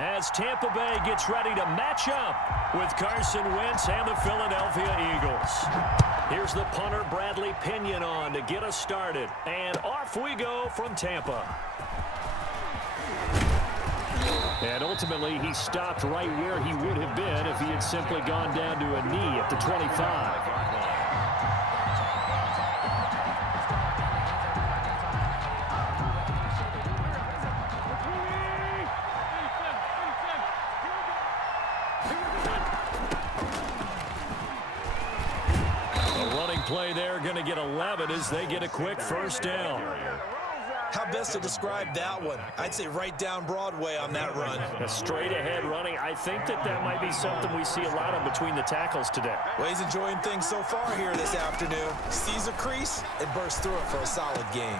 as Tampa Bay gets ready to match up with Carson Wentz and the Philadelphia Eagles. Here's the punter, Bradley Pinion, on to get us started. And off we go from Tampa. And ultimately, he stopped right where he would have been if he had simply gone down to a knee at the 25. Play there, going to get 11 as they get a quick first down. How best to describe that one? I'd say right down Broadway on that run. A straight ahead running. I think that might be something we see a lot of between the tackles today. Well, he's enjoying things so far here this afternoon. Sees a crease and bursts through it for a solid game.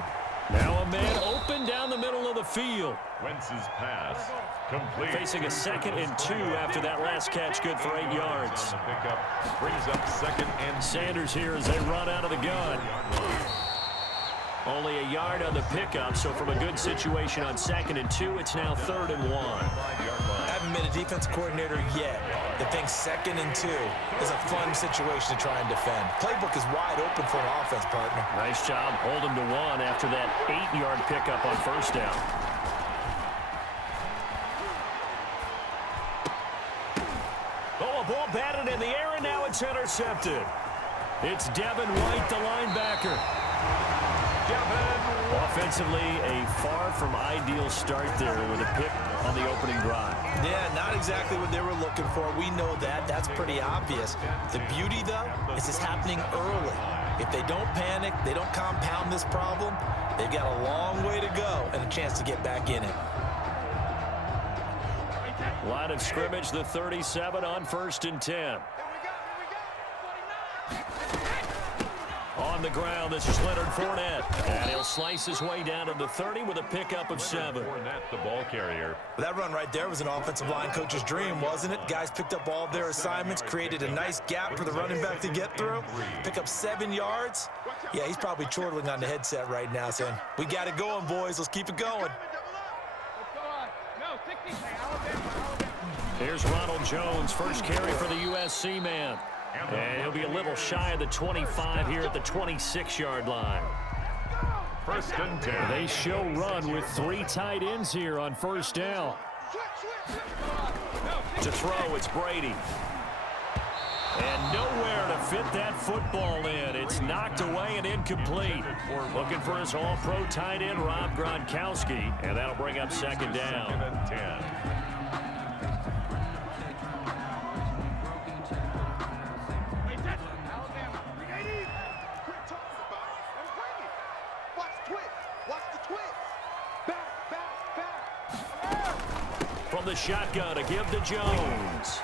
Now a man open down the middle of the field. Wentz's pass complete. Facing a 2nd and 2 after that last catch, good for 8 yards. Pickup brings up 2nd and Sanders here as they run out of the gun. Only a yard on the pickup, so from a good situation on 2nd and 2, it's now 3rd and 1. I haven't been a defense coordinator yet that thinks 2nd and 2 is a fun situation to try and defend. Playbook is wide open for an offense, partner. Nice job holding to 1 after that 8-yard pickup on first down. Oh, a ball batted in the air, and now it's intercepted. It's Devin White, the linebacker. Offensively, a far from ideal start there with a pick on the opening drive. Yeah, not exactly what they were looking for. We know that. That's pretty obvious. The beauty, though, is it's happening early. If they don't panic, they don't compound this problem, they've got a long way to go and a chance to get back in it. Line of scrimmage, the 37 on 1st and 10. On the ground, this is Leonard Fournette. And he'll slice his way down to the 30 with a pickup of 7. Fournette, the ball carrier. That run right there was an offensive line coach's dream, wasn't it? Guys picked up all of their assignments, created a nice gap for the running back to get through. Pick up 7 yards. Yeah, he's probably chortling on the headset right now saying, we got it going, boys. Let's keep it going. Here's Ronald Jones, first carry for the USC man. And he'll be a little shy of the 25 here at the 26-yard line. 1st and 10. They show run with 3 tight ends here on first down. To throw, it's Brady. And nowhere to fit that football in. It's knocked away and incomplete. Looking for his all-pro tight end, Rob Gronkowski. And that'll bring up 2nd down. 2nd and 10. From the shotgun to give to Jones.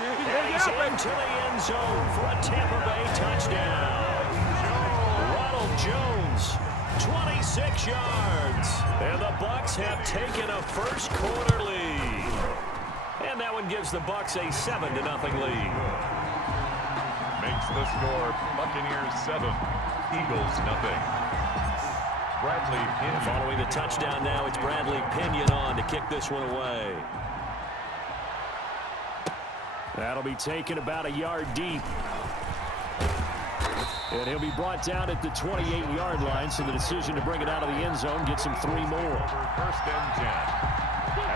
And he's into the end zone for a Tampa Bay touchdown. Ronald Jones, 26 yards. And the Bucs have taken a first quarter lead. And that one gives the Bucs a 7-0 lead. Makes the score Buccaneers 7, Eagles 0. Bradley Pinion. Following the touchdown now, it's Bradley Pinion on to kick this one away. That'll be taken about a yard deep. And he'll be brought down at the 28-yard line, so the decision to bring it out of the end zone gets him 3 more. 1st and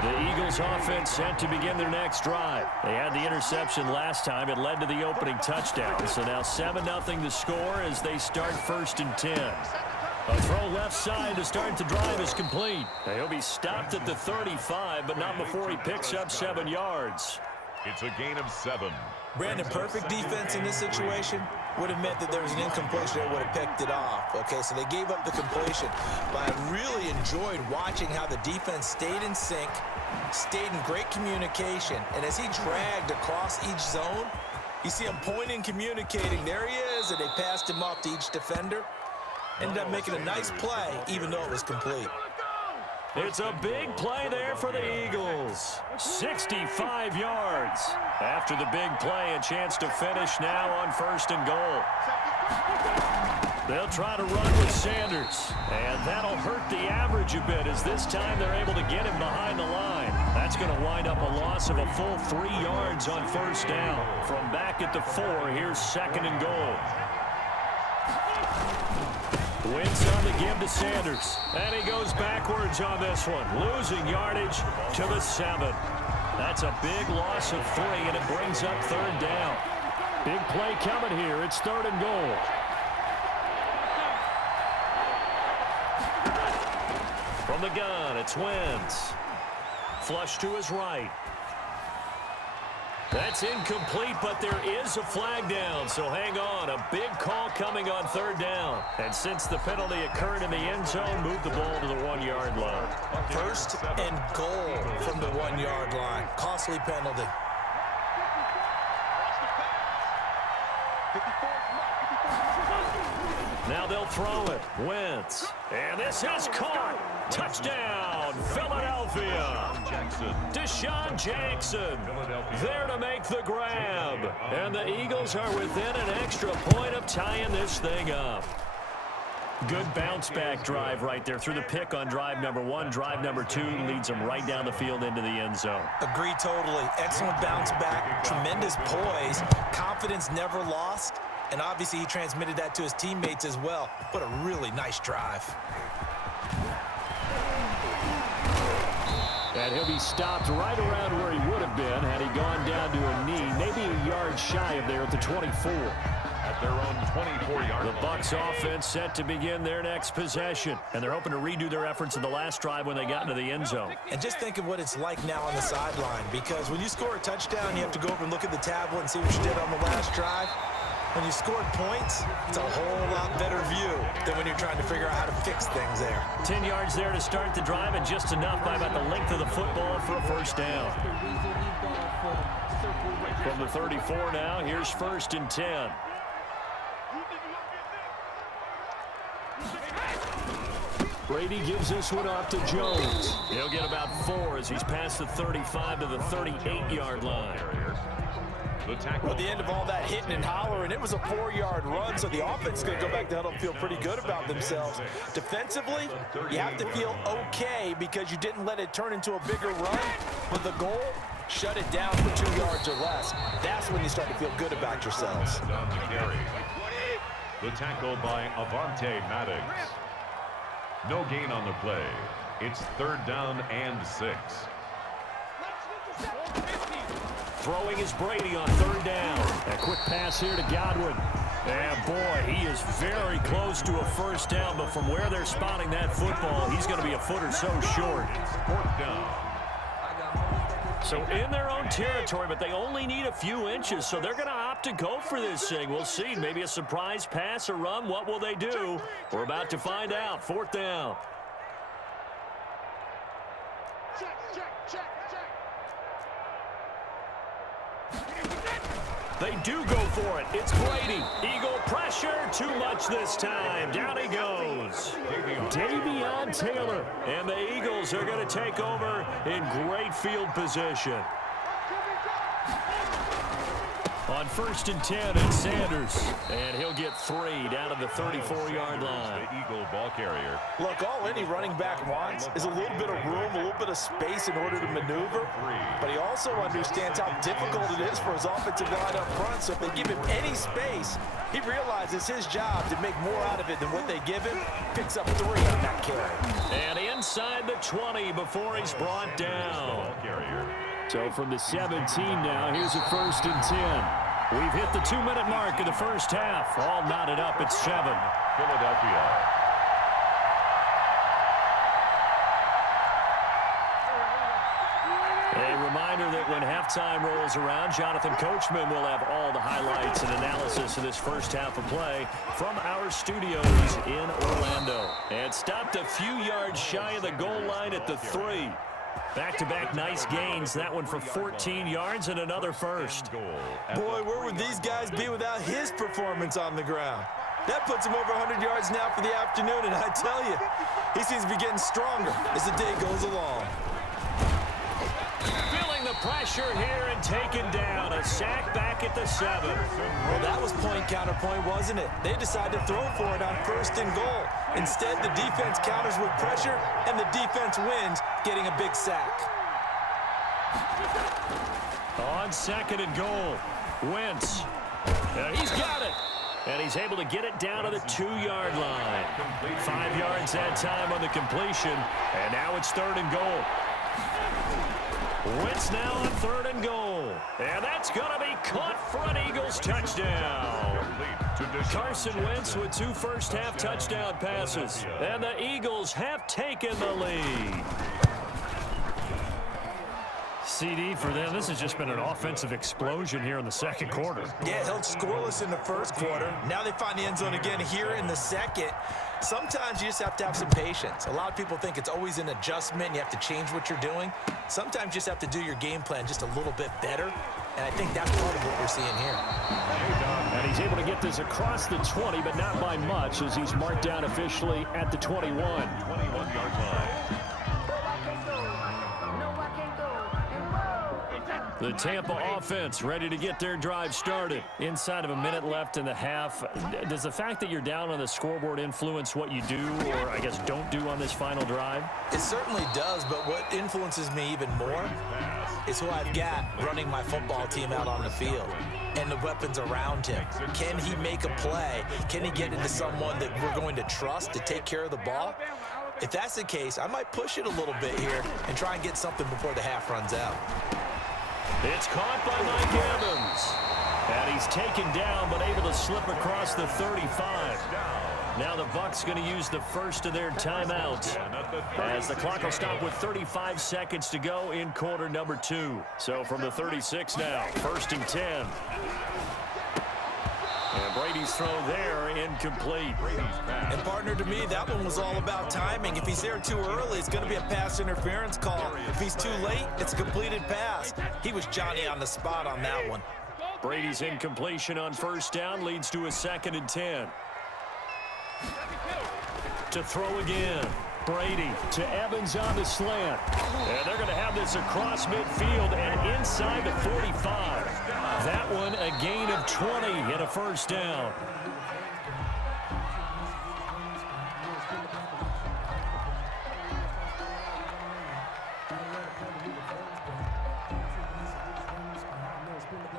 10. The Eagles offense set to begin their next drive. They had the interception last time. It led to the opening touchdown. So now 7-0 the score as they start 1st and 10. A throw left side to start the drive is complete. He'll be stopped at the 35, but not before he picks up 7 yards. It's a gain of 7. Brandon, perfect defense in this situation would have meant that there was an incompletion that would have picked it off. Okay, so they gave up the completion. But I really enjoyed watching how the defense stayed in sync, stayed in great communication, and as he dragged across each zone, you see him pointing, communicating. There he is, and they passed him off to each defender. Ended up making a nice play, even though it was complete. It's a big play there for the Eagles. 65 yards. After the big play, a chance to finish now on 1st and goal. They'll try to run with Sanders, and that'll hurt the average a bit as this time they're able to get him behind the line. going to wind up a loss of a full 3 yards on first down. From back at the 4, here's 2nd and goal. Wins on the give to Sanders. And he goes backwards on this one, losing yardage to the 7. That's a big loss of 3, and it brings up 3rd down. Big play coming here. It's 3rd and goal. From the gun, it's Wentz. Flush to his right. That's incomplete, but there is a flag down, so hang on. A big call coming on 3rd down. And since the penalty occurred in the end zone, move the ball to the 1-yard line. 1st and goal from the 1-yard line. Costly penalty. Now they'll throw it. Wentz. And this is caught. Touchdown, Philadelphia. Deshaun Jackson there to make the grab. And the Eagles are within an extra point of tying this thing up. Good bounce-back drive right there through the pick on drive number 1. Drive number 2 leads them right down the field into the end zone. Agree totally. Excellent bounce back. Tremendous poise. Confidence never lost. And obviously he transmitted that to his teammates as well. What a really nice drive. And he'll be stopped right around where he would have been had he gone down to a knee, maybe a yard shy of there at the 24. At their own 24-yard line. The Bucs offense set to begin their next possession, and they're hoping to redo their efforts in the last drive when they got into the end zone. And just think of what it's like now on the sideline, because when you score a touchdown, you have to go over and look at the tablet and see what you did on the last drive. When you scored points, it's a whole lot better view than when you're trying to figure out how to fix things there. 10 yards there to start the drive, and just enough by about the length of the football for a first down. From the 34 now, here's 1st and 10. Brady gives this one off to Jones. He'll get about 4 as he's past the 35 to the 38-yard line. At the end of all that hitting and hollering, it was a 4-yard run, so the offense is going to go back to huddle and feel pretty good about themselves. Defensively, you have to feel okay because you didn't let it turn into a bigger run. But the goal, shut it down for 2 yards or less. That's when you start to feel good about yourselves. The tackle by Avante Madden. No gain on the play. It's 3rd down and 6. Throwing is Brady on 3rd down. A quick pass here to Godwin. And boy, he is very close to a first down, but from where they're spotting that football, he's going to be a foot or so short. It's 4th down. So in their own territory, but they only need a few inches, so they're going to opt to go for this thing. We'll see. Maybe a surprise pass or run. What will they do? We're about to find out. 4th down. They do go for it. It's Brady. Eagle pressure. Too much this time. Down he goes. Davion Taylor. And the Eagles are going to take over in great field position. On 1st and 10, it's Sanders. And he'll get 3 down to the 34-yard line. The Eagle ball carrier. Look, all any running back wants is a little bit of room, a little bit of space in order to maneuver. But he also understands how difficult it is for his offensive line up front. So if they give him any space, he realizes his job to make more out of it than what they give him. Picks up 3 on that carry. And inside the 20 before he's brought down. Ball carrier. So from the 17 now, here's a 1st and 10. We've hit the 2-minute mark of the first half. All knotted up at 7. Philadelphia. A reminder that when halftime rolls around, Jonathan Coachman will have all the highlights and analysis of this first half of play from our studios in Orlando. And stopped a few yards shy of the goal line at the 3. Back-to-back nice gains. That one for 14 yards and another first. Boy, where would these guys be without his performance on the ground? That puts him over 100 yards now for the afternoon, and I tell you, he seems to be getting stronger as the day goes along. Feeling the pressure here and taken down. A sack back at the 7. Well, that was point counterpoint, wasn't it? They decided to throw for it on 1st and goal. Instead, the defense counters with pressure, and the defense wins, getting a big sack. On 2nd and goal, Wentz. He's got it. And he's able to get it down to the 2-yard line. 5 yards that time on the completion. And now it's 3rd and goal. Wentz now on 3rd and goal. And that's going to be caught for an Eagles touchdown. Carson Wentz with 2 first-half touchdown passes. And the Eagles have taken the lead. CD for them. This has just been an offensive explosion here in the 2nd quarter. Yeah, held scoreless in the 1st quarter. Now they find the end zone again here in the 2nd. Sometimes you just have to have some patience. A lot of people think it's always an adjustment. You have to change what you're doing. Sometimes you just have to do your game plan just a little bit better. And I think that's part of what we're seeing here. And he's able to get this across the 20, but not by much, as he's marked down officially at the 21. 21-yard line. The Tampa offense ready to get their drive started. Inside of a minute left in the half. Does the fact that you're down on the scoreboard influence what you do, or I guess don't do on this final drive? It certainly does, but what influences me even more is who I've got running my football team out on the field and the weapons around him. Can he make a play? Can he get into someone that we're going to trust to take care of the ball? If that's the case, I might push it a little bit here and try and get something before the half runs out. It's caught by Mike Evans. And he's taken down, but able to slip across the 35. Now the Bucs going to use the first of their timeouts, as the clock will stop with 35 seconds to go in quarter number 2. So from the 36 now, 1st and 10. And Brady's throw there, incomplete. And partner, to me, that one was all about timing. If he's there too early, it's going to be a pass interference call. If he's too late, it's a completed pass. He was Johnny on the spot on that one. Brady's incompletion on 1st down leads to a 2nd and 10. To throw again. Brady to Evans on the slant. And they're going to have this across midfield and inside the 45. That one a gain of 20 and a 1st down.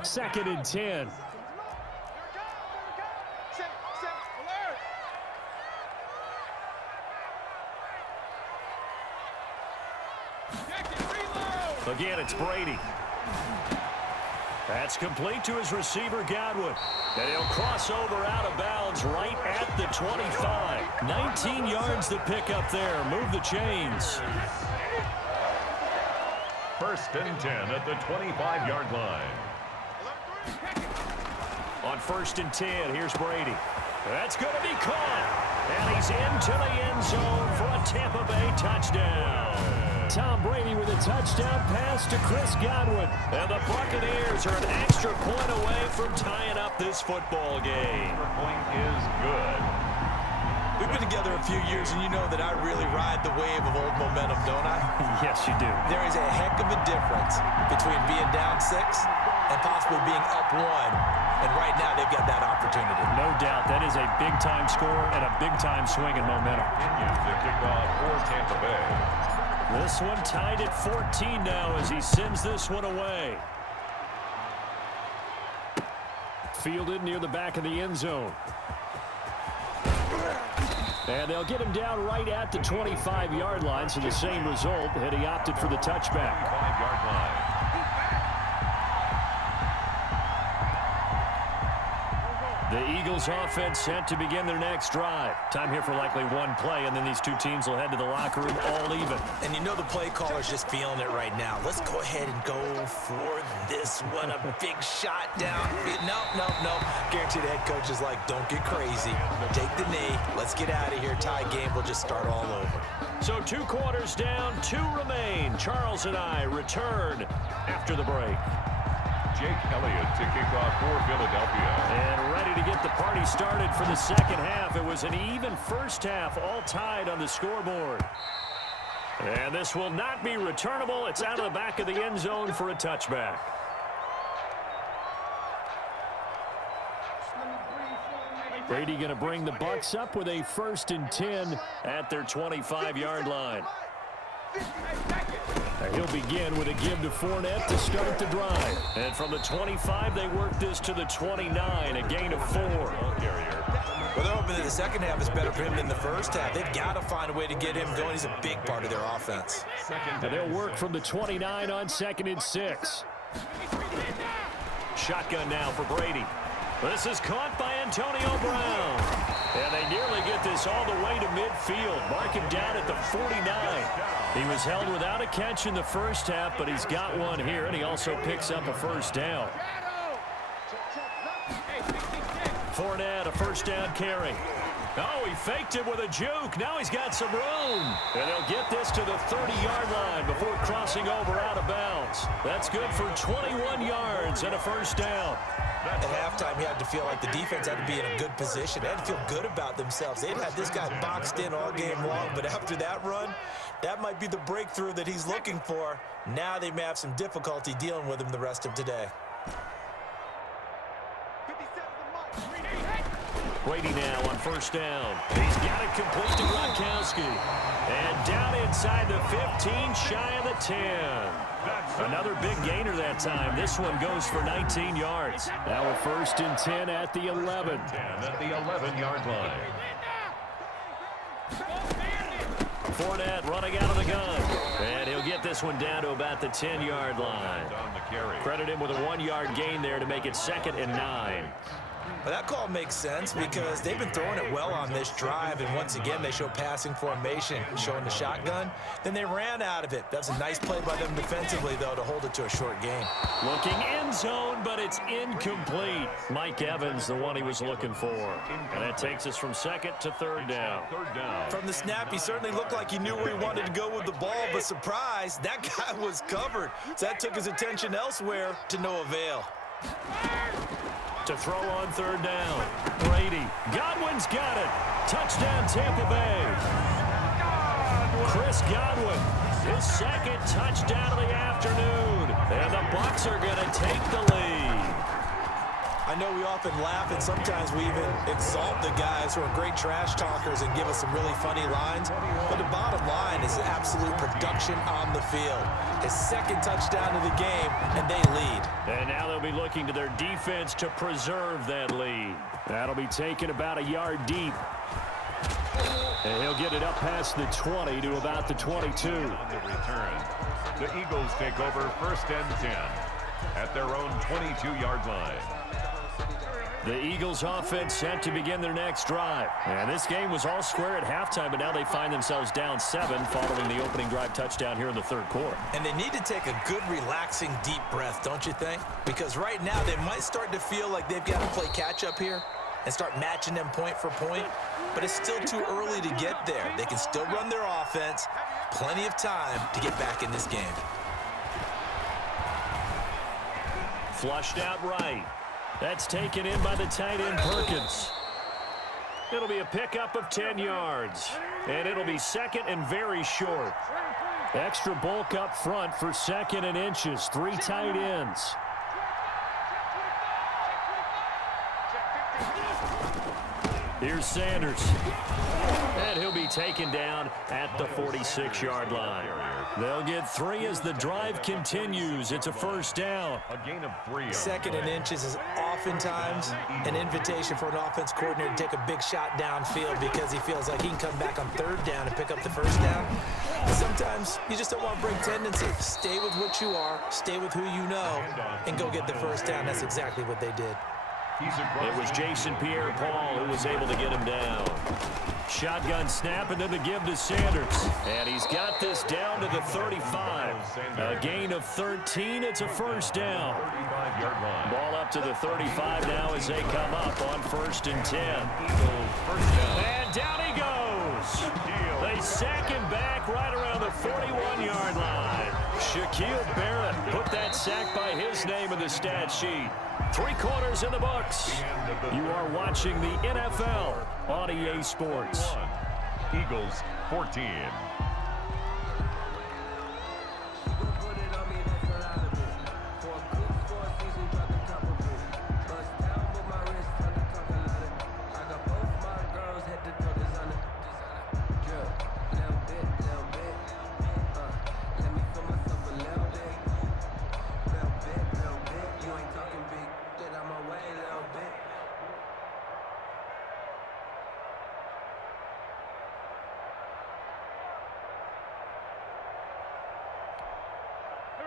Second and 10. Again, it's Brady. That's complete to his receiver, Godwin. And he'll cross over out of bounds right at the 25. 19 yards to pick up there. Move the chains. 1st and 10 at the 25-yard line. On 1st and 10, here's Brady. That's going to be caught. And he's into the end zone for a Tampa Bay touchdown. Tom Brady with a touchdown pass to Chris Godwin. And the Buccaneers are an extra point away from tying up this football game. The point is good. We've been together a few years, and you know that I really ride the wave of old momentum, don't I? Yes, you do. There is a heck of a difference between being down 6 and possibly being up 1. And right now, they've got that opportunity. No doubt. That is a big-time score and a big-time swing in momentum. The kickoff for Tampa Bay. This one tied at 14 now as he sends this one away. Fielded near the back of the end zone. And they'll get him down right at the 25-yard line, so the same result, and he opted for the touchback. 5-yard line. The Eagles offense set to begin their next drive. Time here for likely one play, and then these two teams will head to the locker room all even. And you know the play caller's just feeling it right now. Let's go ahead and go for this one. A big shot down. Nope. Guarantee the head coach is like, don't get crazy. Take the knee. Let's get out of here. Tie game. We'll just start all over. So 2 quarters down, 2 remain. Charles and I return after the break. Jake Elliott to kick off for Philadelphia. And ready to get the party started for the second half. It was an even first half, all tied on the scoreboard. And this will not be returnable. It's out of the back of the end zone for a touchback. Brady going to bring the Bucs up with a 1st and 10 at their 25-yard line. And he'll begin with a give to Fournette to start the drive. And from the 25, they work this to the 29, a gain of 4. Well, they're hoping that the second half is better for him than the first half. They've got to find a way to get him going. He's a big part of their offense. And they'll work from the 29 on 2nd and 6. Shotgun now for Brady. This is caught by Antonio Brown. And they nearly get this all the way to midfield. Mark him down at the 49. He was held without a catch in the first half, but he's got one here, and he also picks up a first down. Fournette, a first down carry. Oh, he faked it with a juke. Now he's got some room. And they'll get this to the 30-yard line before crossing over out of bounds. That's good for 21 yards and a first down. At halftime, he had to feel like the defense had to be in a good position. They had to feel good about themselves. They'd had this guy boxed in all game long, but after that run, that might be the breakthrough that he's looking for. Now they may have some difficulty dealing with him the rest of today. Brady now on first down. He's got it complete to Gronkowski. And down inside the 15, shy of the 10. Another big gainer that time. This one goes for 19 yards. Now a 1st and 10 at the 11. At the 11-yard line. Fournette running out of the gun. And he'll get this one down to about the 10-yard line. Credit him with a 1-yard gain there to make it 2nd and 9. Well, that call makes sense because they've been throwing it well on this drive, and once again, they show passing formation, showing the shotgun. Then they ran out of it. That's a nice play by them defensively, though, to hold it to a short gain. Looking end zone, but it's incomplete. Mike Evans, the one he was looking for. And that takes us from 2nd to 3rd down. From the snap, he certainly looked like he knew where he wanted to go with the ball, but surprise, that guy was covered. So that took his attention elsewhere to no avail. To throw on 3rd down. Brady. Godwin's got it. Touchdown, Tampa Bay. Chris Godwin, his 2nd touchdown of the afternoon. And the Bucs are going to take the lead. I know we often laugh, and sometimes we even exalt the guys who are great trash talkers and give us some really funny lines. But the bottom line is absolute production on the field. His 2nd touchdown of the game, and they lead. And now they'll be looking to their defense to preserve that lead. That'll be taken about a yard deep. And he'll get it up past the 20 to about the 22. On the return, the Eagles take over 1st and 10 at their own 22-yard line. The Eagles offense set to begin their next drive. And this game was all square at halftime, but now they find themselves down 7 following the opening drive touchdown here in the 3rd quarter. And they need to take a good, relaxing, deep breath, don't you think? Because right now they might start to feel like they've got to play catch-up here and start matching them point for point. But it's still too early to get there. They can still run their offense. Plenty of time to get back in this game. Flushed out right. That's taken in by the tight end Perkins. It'll be a pickup of 10 yards. And it'll be 2nd and very short. Extra bulk up front for 2nd and inches. 3 tight ends. Here's Sanders. And he'll be taken down at the 46-yard line. They'll get 3 as the drive continues. It's a first down. A gain of 3. 2nd and inches is oftentimes an invitation for an offense coordinator to take a big shot downfield because he feels like he can come back on 3rd down and pick up the first down. But sometimes you just don't want to break tendency. Stay with what you are, stay with who you know, and go get the first down. That's exactly what they did. It was Jason Pierre-Paul who was able to get him down. Shotgun snap and then the give to Sanders. And he's got this down to the 35. A gain of 13. It's a first down. Ball up to the 35 now as they come up on 1st and 10. And down he goes. They sack him back right around the 41-yard line. Shaquille Barrett put that sack by his name in the stat sheet. 3 quarters in the books. You are watching the NFL on EA Sports. Eagles 14.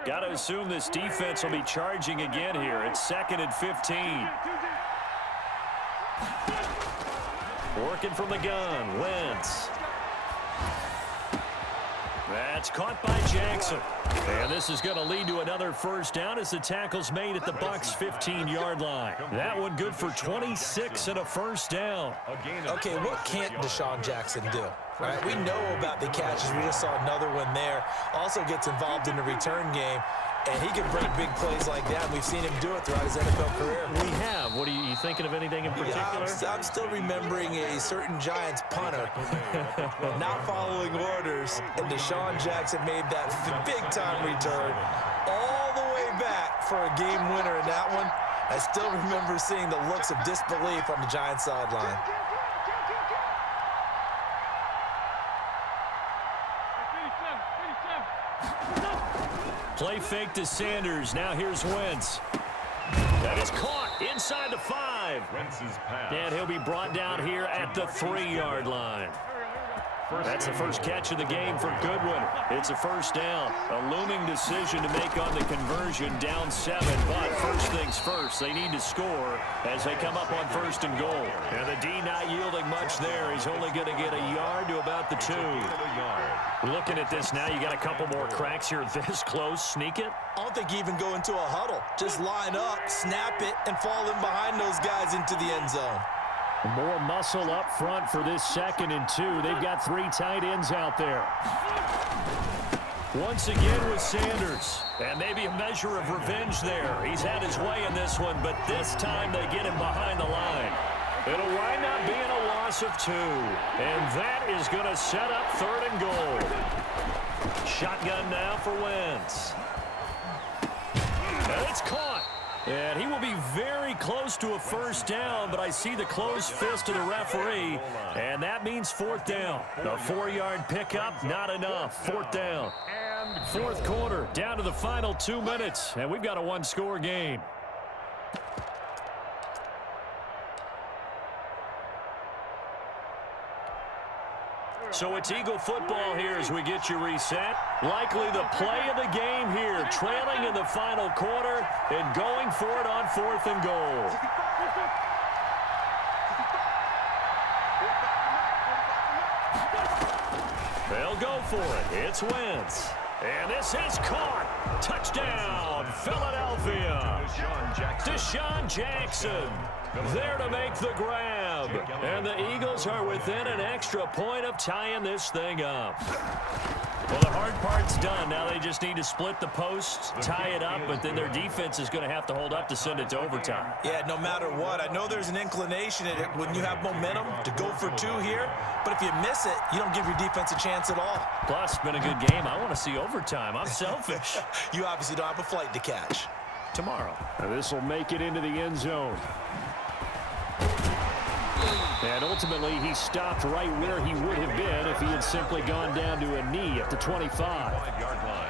Got to assume this defense will be charging again here. It's 2nd and 15. Working from the gun, Wentz. That's caught by Jackson. And this is going to lead to another first down as the tackle's made at the Bucs' 15-yard line. That one good for 26 and a first down. Okay, what can't Deshaun Jackson do? Right? We know about the catches. We just saw another one there. Also gets involved in the return game. And he can break big plays like that. We've seen him do it throughout his NFL career. We have. What are you thinking of anything in particular? Yeah, I'm still remembering a certain Giants punter not following orders, and Deshaun Jackson made that big-time return all the way back for a game winner in that one. I still remember seeing the looks of disbelief on the Giants sideline. Play fake to Sanders. Now here's Wentz. That is caught inside the 5. Wentz's pass. And he'll be brought down here at the 3-yard line. That's the first catch of the game for Goodwin. It's a first down. A looming decision to make on the conversion, down 7. But first things first, they need to score as they come up on 1st and goal. And the D not yielding much there. He's only going to get a yard to about the 2. Looking at this now, you got a couple more cracks here this close. Sneak it? I don't think you even go into a huddle. Just line up, snap it, and fall in behind those guys into the end zone. More muscle up front for this 2nd and 2. They've got 3 tight ends out there. Once again with Sanders. And maybe a measure of revenge there. He's had his way in this one, but this time they get him behind the line. It'll wind up being a loss of 2. And that is going to set up 3rd and goal. Shotgun now for Wentz. And it's caught. And he will be very close to a first down, but I see the closed fist of the referee, and that means 4th down. A 4-yard pickup, not enough. 4th down. 4th quarter, down to the final 2 minutes, and we've got a 1-score game. So it's Eagle football here as we get you reset. Likely the play of the game here, trailing in the final quarter and going for it on 4th and goal. They'll go for it. It's Wentz. And this is caught. Touchdown, Philadelphia. Deshaun Jackson there to make the grab. And the Eagles are within an extra point of tying this thing up. Well, the hard part's done. Now they just need to split the posts, tie it up, but then their defense is going to have to hold up to send it to overtime. Yeah, no matter what. I know there's an inclination in it when you have momentum to go for 2 here, but if you miss it, you don't give your defense a chance at all. Plus, it's been a good game. I want to see overtime. I'm selfish. You obviously don't have a flight to catch. Tomorrow. This will make it into the end zone. And ultimately, he stopped right where he would have been if he had simply gone down to a knee at the 25. 5-yard line.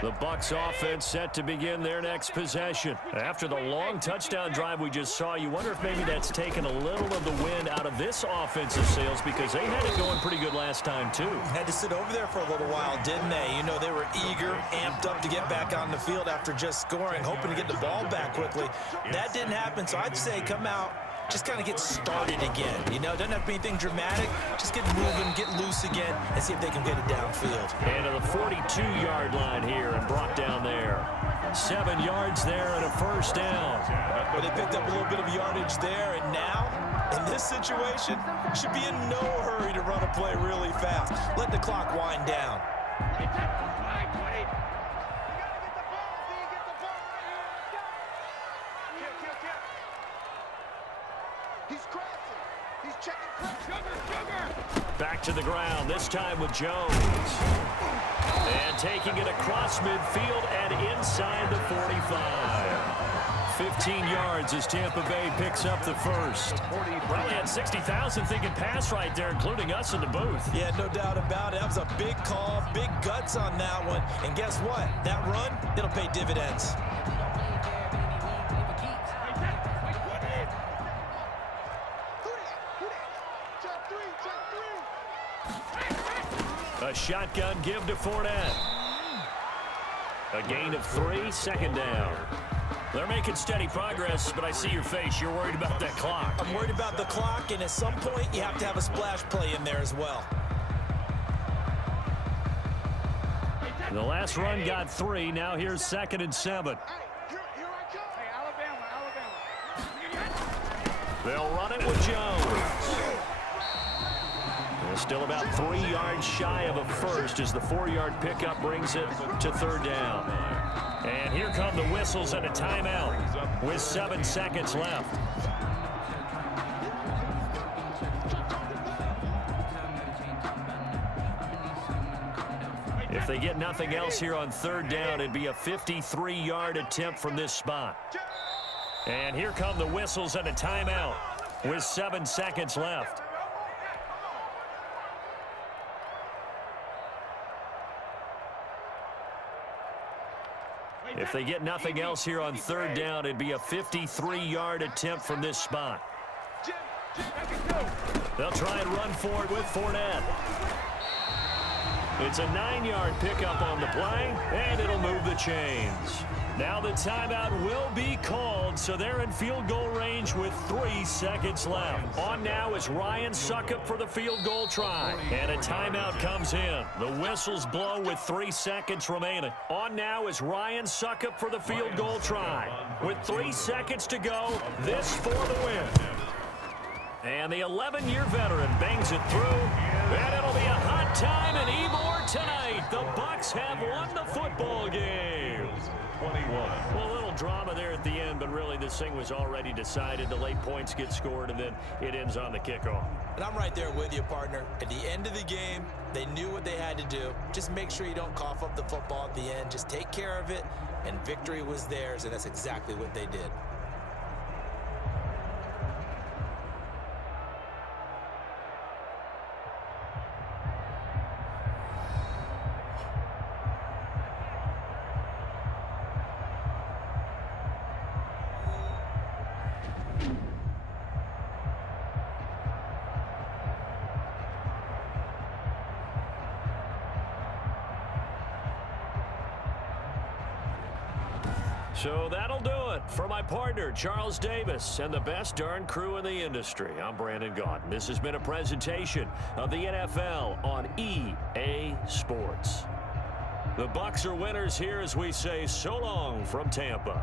The Bucs offense set to begin their next possession. After the long touchdown drive we just saw, you wonder if maybe that's taken a little of the wind out of this offensive sails because they had it going pretty good last time too. Had to sit over there for a little while, didn't they? You know, they were eager, amped up to get back on the field after just scoring, hoping to get the ball back quickly. That didn't happen, so I'd say come out, just kind of get started again. You know, doesn't have to be anything dramatic. Just get moving, get loose again, and see if they can get it downfield. And to the 42-yard line here and brought down there. 7 yards there and a first down. But they picked up a little bit of yardage there, and now, in this situation, should be in no hurry to run a play really fast. Let the clock wind down. Back to the ground, this time with Jones. And taking it across midfield and inside the 45. 15 yards as Tampa Bay picks up the first. Probably had 60,000 thinking pass right there, including us in the booth. Yeah, no doubt about it. That was a big call, big guts on that one. And guess what? That run, it'll pay dividends. shotgun give to Fournette. A gain of 3, second down. They're making steady progress, but I see your face. You're worried about that clock. I'm worried about the clock, and at some point, you have to have a splash play in there as well. The last run got 3. Now here's 2nd and 7. They'll run it with Jones. They're still about 3 yards shy of a first as the 4-yard pickup brings it to 3rd down. And here come the whistles and a timeout with 7 seconds left. If they get nothing else here on 3rd down, it'd be a 53-yard attempt from this spot. And here come the whistles and a timeout with 7 seconds left. If they get nothing else here on 3rd down, it'd be a 53-yard attempt from this spot. They'll try and run for it with Fournette. It's a 9-yard pickup on the play, and it'll move the chains. Now the timeout will be called, so they're in field goal range with 3 seconds left. On now is Ryan Succop for the field goal try, and a timeout comes in. The whistles blow with 3 seconds remaining. On now is Ryan Succop for the field goal try. With 3 seconds to go, this for the win. And the 11-year veteran bangs it through, and it'll be a hot time in Ybor tonight. The Bucs have won the football game. 21. Well, a little drama there at the end, but really this thing was already decided. The late points get scored, and then it ends on the kickoff. And I'm right there with you, partner. At the end of the game, they knew what they had to do. Just make sure you don't cough up the football at the end. Just take care of it, and victory was theirs, and that's exactly what they did. So that'll do it for my partner, Charles Davis, and the best darn crew in the industry. I'm Brandon Gaudin. This has been a presentation of the NFL on EA Sports. The Bucs are winners here as we say so long from Tampa.